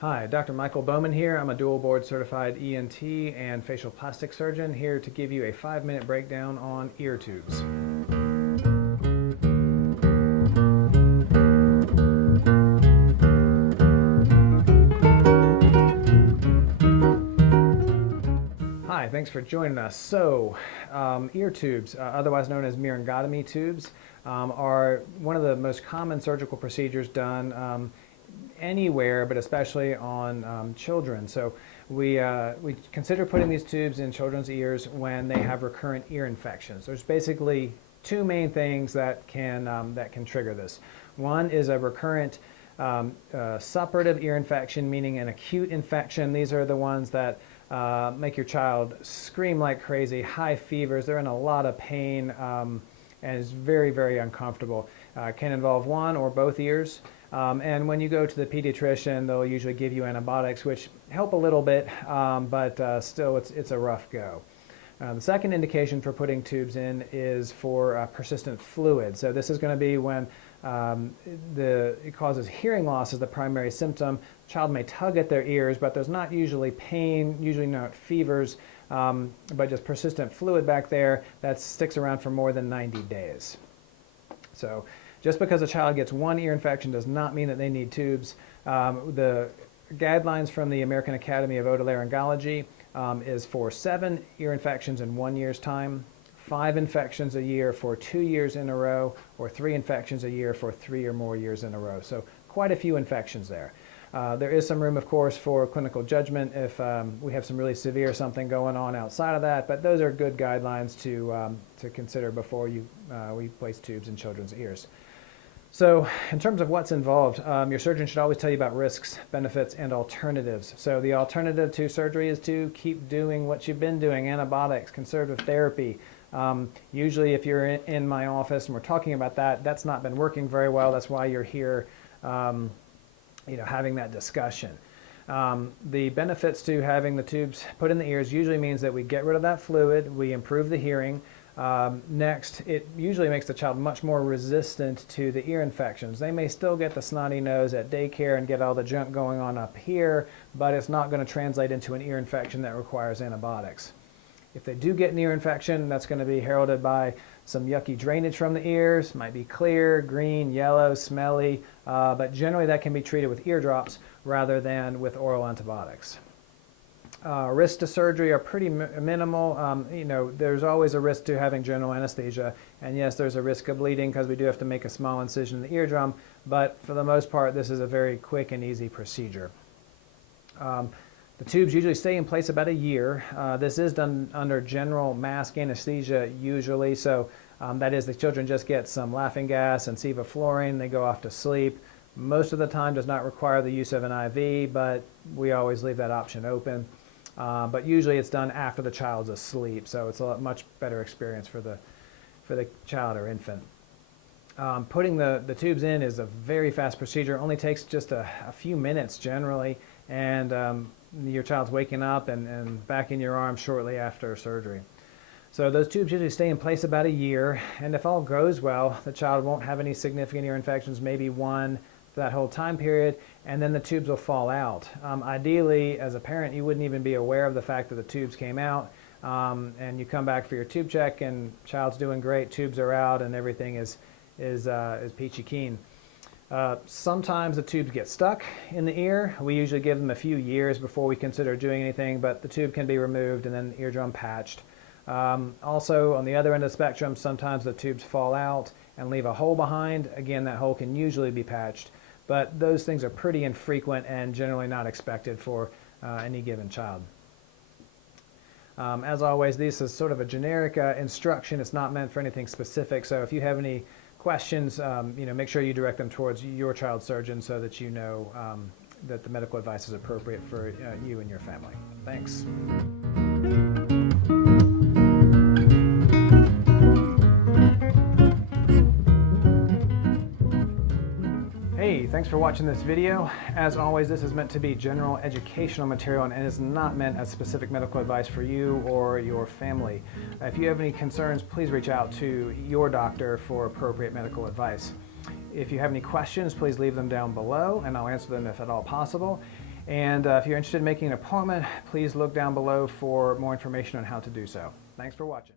Hi, Dr. Michael Bowman here. I'm a dual board certified ENT and facial plastic surgeon here to give you a 5-minute breakdown on ear tubes. Hi, thanks for joining us. Ear tubes, otherwise known as myringotomy tubes, are one of the most common surgical procedures done anywhere, but especially on children. So we consider putting these tubes in children's ears when they have recurrent ear infections. There's basically two main things that can trigger this. One is a recurrent suppurative ear infection, meaning an acute infection. These are the ones that make your child scream like crazy, high fevers, they're in a lot of pain, and it's very, very uncomfortable. Can involve one or both ears. And when you go to the pediatrician, they'll usually give you antibiotics, which help a little bit, but still it's a rough go. The second indication for putting tubes in is for persistent fluid. So this is going to be when it causes hearing loss as the primary symptom. The child may tug at their ears, but there's not usually pain, usually not fevers, but just persistent fluid back there that sticks around for more than 90 days. So just because a child gets one ear infection does not mean that they need tubes. The guidelines from the American Academy of Otolaryngology is for 7 ear infections in 1 year's time, 5 infections a year for 2 years in a row, or 3 infections a year for 3 or more years in a row. So quite a few infections there. There is some room, of course, for clinical judgment if we have some really severe something going on outside of that, but those are good guidelines to consider before we place tubes in children's ears. So in terms of what's involved, your surgeon should always tell you about risks, benefits, and alternatives. So the alternative to surgery is to keep doing what you've been doing, antibiotics, conservative therapy. Usually if you're in my office and we're talking about that, that's not been working very well. That's why you're here having that discussion. The benefits to having the tubes put in the ears usually means that we get rid of that fluid, we improve the hearing. Next, it usually makes the child much more resistant to the ear infections. They may still get the snotty nose at daycare and get all the junk going on up here, but it's not going to translate into an ear infection that requires antibiotics. If they do get an ear infection, that's going to be heralded by some yucky drainage from the ears. Might be clear, green, yellow, smelly, but generally that can be treated with ear drops rather than with oral antibiotics. Risks to surgery are pretty minimal. There's always a risk to having general anesthesia, and yes, there's a risk of bleeding because we do have to make a small incision in the eardrum, but for the most part, this is a very quick and easy procedure. The tubes usually stay in place about a year. This is done under general mask anesthesia usually, so that is the children just get some laughing gas and sevoflurane, they go off to sleep. Most of the time does not require the use of an IV, but we always leave that option open. But usually it's done after the child's asleep, so it's a much better experience for the child or infant. Putting the tubes in is a very fast procedure. It only takes just a few minutes generally, and your child's waking up and back in your arms shortly after surgery. So those tubes usually stay in place about a year, and if all goes well, the child won't have any significant ear infections, maybe one that whole time period, and then the tubes will fall out. Ideally, as a parent, you wouldn't even be aware of the fact that the tubes came out, and you come back for your tube check and child's doing great, tubes are out, and everything is peachy keen. Sometimes the tubes get stuck in the ear. We usually give them a few years before we consider doing anything, but the tube can be removed and then the eardrum patched. Also, on the other end of the spectrum, sometimes the tubes fall out and leave a hole behind. Again, that hole can usually be patched, but those things are pretty infrequent and generally not expected for any given child. As always, this is sort of a generic instruction. It's not meant for anything specific, so if you have any questions, make sure you direct them towards your child's surgeon so that you know that the medical advice is appropriate for you and your family. Thanks. Hey, thanks for watching this video. As always, this is meant to be general educational material and is not meant as specific medical advice for you or your family. If you have any concerns, please reach out to your doctor for appropriate medical advice. If you have any questions, please leave them down below and I'll answer them if at all possible. And if you're interested in making an appointment, please look down below for more information on how to do so. Thanks for watching.